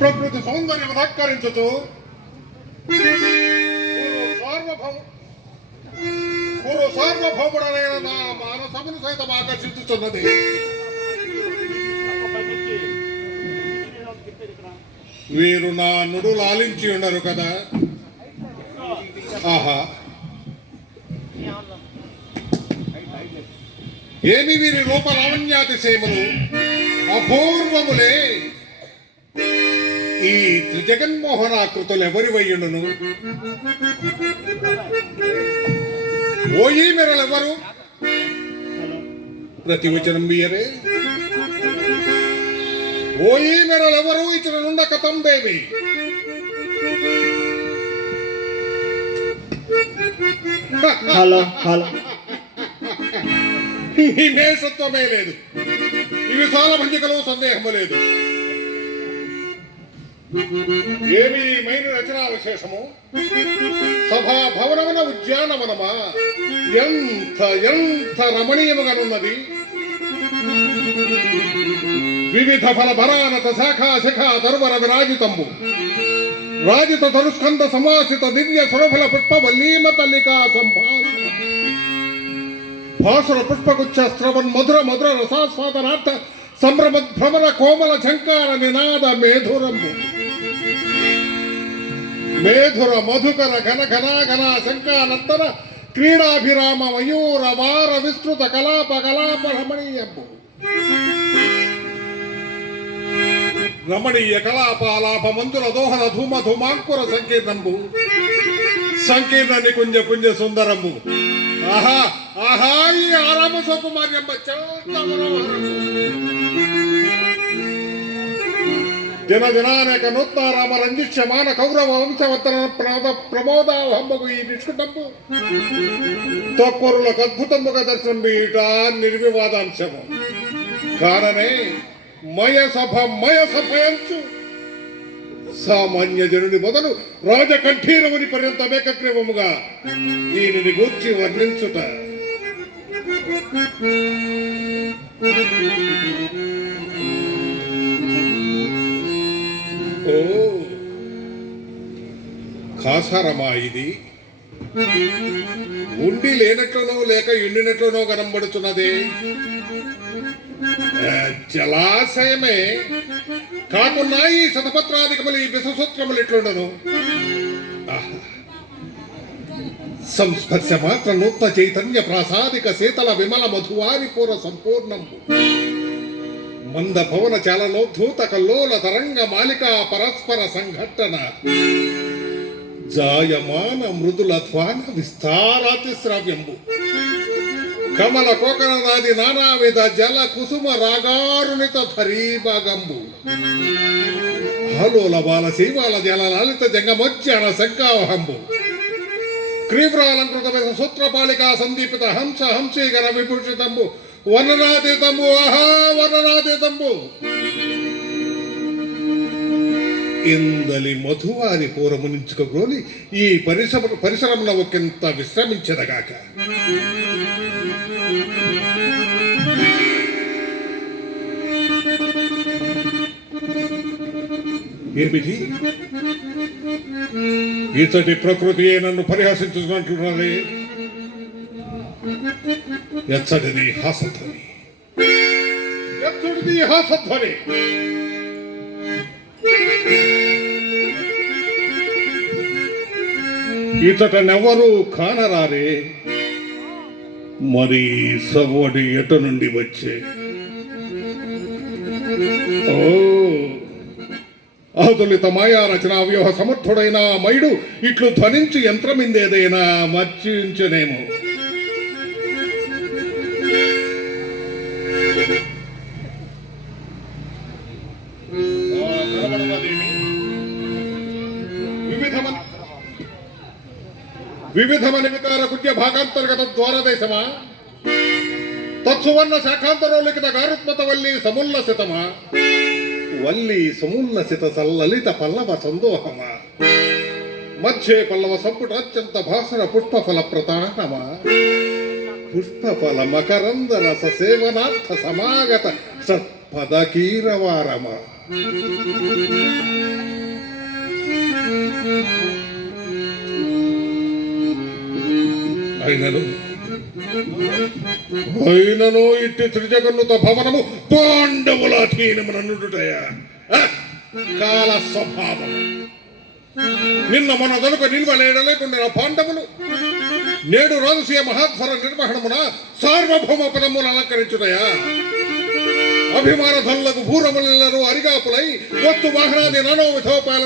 ప్రకృతి సౌందర్యం ధక్కరించుతూ పూర్వ సార్వభౌముడనైన నా మానసమును సైతం ఆకర్షించుతున్నది. వీరు నా నుడు లాలించి ఉండరు కదా. ఆహా, ఏమి వీరి రూప లావణ్యాతిశయములు అపూర్వములే. ఈ త్రిజగన్మోహనాకృతులు ఎవరి వయ్యుండును? ఓయి మెరలెవరు? ప్రతివచనం మీయరే. ఓయి మెరలెవరు ఇతర నుండ కథం దేవి. హలో హలో, ఈ మేషత్వమే లేదు, ఇవి చాలా భంజికలు, సందేహము లేదు. ఏమి మైన రచనా విశేషము? సభా భవనమున ఉద్యానవనమా ఎంత ఎంత రమణీయముగానున్నది. వివిధ ఫల భరానత శాఖా శిఖా తరువర విరాజితంబు రాజిత తరుస్కంద సమాసిత దివ్య సురఫల పుష్ప వల్లీమ తల్లికా సంభాషణ భాసుర పుష్పగుచ్చ స్రవన్ మధుర మధుర రసాస్వాదనార్థ సంభ్రమ భ్రమర కోమల ఝంకార నినాద మేధురంబు మేధుర మధుకర ఘన ఘనాఘన శంకానంతర క్రీడాభిరామ మయూర వార విస్తృత కలాప కలాప రమణీయంబు రమణీయ కలాపాలాప మంజుల దోహన ధూమ ధూమాంకుర సంకీర్ణంబు సంకీర్ణ నికుంజ పుంజ సుందరంబు. ఆహా ఆహా, ఈ ఆరామ సోకుమార్యంబ జన జనానేక నూత్నారామ రంజిష్యమాన కౌరవ వంశవర్తన ప్రమోదాహంబకు ఈ నిష్కుటంబు తొక్కరులకు అద్భుతంబుగా దర్శనం బీట నిర్వివాదాంశము కారణే మయ సభయంచు సామాన్య జనుడి మొదలు రాజకంఠీరముని పర్యంత ఏకగ్రీవముగా దీనిని గూర్చి వర్ణించుట ఓ కాసారమా ఇది? ఉండి లేనట్లునో లేక ఎండినట్లునో కనబడుతున్నదే. జలాశయమే కాకున్నా ఈ శతపత్రాధికములు ఈ విషసూత్రములు ఎట్లుండను. సంస్పర్శ మాత్ర నూత్న చైతన్య ప్రాసాదిక శీతల విమల మధువారి పూర సంపూర్ణం మంద భవన చలనోద్ధూత కల్లోల తరంగ మాలికా పరస్పర సంఘటన జాయమాన మృదుల ధ్వాన విస్తారాతి శ్రావ్యంబు కమల కోకననాది నానావిధ జల కుసుమ రాగారుణిత ధరీభాగంబు హలోల బాల శైవాల జల లలిత జంగమోజ్జాన శంకావహంబు క్రీవ్రాలంకృత సూత్రపాలికా సందీపిత హంస హంసీకర విభూషితంబు వర్ణనాతీతంబు. ఆహా వర్ణనాతీతంబు ఇందలి మధువారి పూరము నుంచుకోని ఈ పరిసరమున ఒకంత విశ్రమించదగాక. ఏమిటి ఇతడి ప్రకృతియే నన్ను పరిహసించుతున్నట్లున్నది. ఎచ్చడిది హాసధ్వని, ఎచ్చడిది హాసధ్వని. ఇతటనెవ్వరూ కానరారే. మరి సవ్వడి ఎటు నుండి వచ్చే? ఓ అతులిత మాయా రచన వ్యూహ సమర్థుడైన మైడు ఇట్లు ధ్వనించి యంత్రమిందేదైనా మర్చించనేమో. వివిధమని వికార కుట్య భాగాంతర్గత ద్వారదేశమా తత్సువర్ణ శాఖాంతరోలిఖిత గారుత్మత వల్లి సముల్లసితమా వల్లి సముల్లసిత సల్లలిత పల్లవ సందోహమా మధ్యే పల్లవ సంపుట అత్యంత భాసన పుష్పఫల ప్రతానమా పుష్పఫల మకరంద రస సేవనార్థ సమాగత సత్పదకీరవారమా అయినను ఇట్టి త్రిజగన్నుత భవనము పాండవుల అధీనమునన్నుటయా కాల స్వభావం. నిన్న మన దొరక నిల్వలేడలేకుండా పాండవులు నేడు రాజసీయ మహాధ్వర నిర్వహణమున సార్వభౌమ పదములు అలంకరించుటయా? అభిమాన ధనులకు భూరములను అరిగాపులై వస్తు వాహనాది నానో విధోపాల